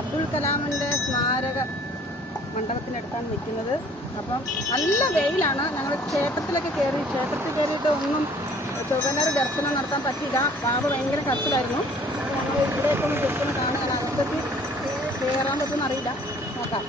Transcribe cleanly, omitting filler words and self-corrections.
അബ്ദുൽ കലാമിൻ്റെ സ്മാരക മണ്ഡപത്തിനടുത്താണ് നിൽക്കുന്നത്. അപ്പം നല്ല വെയിലാണ്. ഞങ്ങൾ ക്ഷേത്രത്തിൽ കയറിയിട്ട് ഒന്നും ചൊവ്വനേര ദർശനം നടത്താൻ പറ്റിയില്ല. പാവ ഭയങ്കര കത്തിലായിരുന്നു. ഞങ്ങൾ ഇവിടേക്കൊന്ന് ജസ്റ്റ് കാണാൻ അകത്തേക്ക് കയറാൻ പറ്റുമെന്ന് അറിയില്ല, നോക്കാം.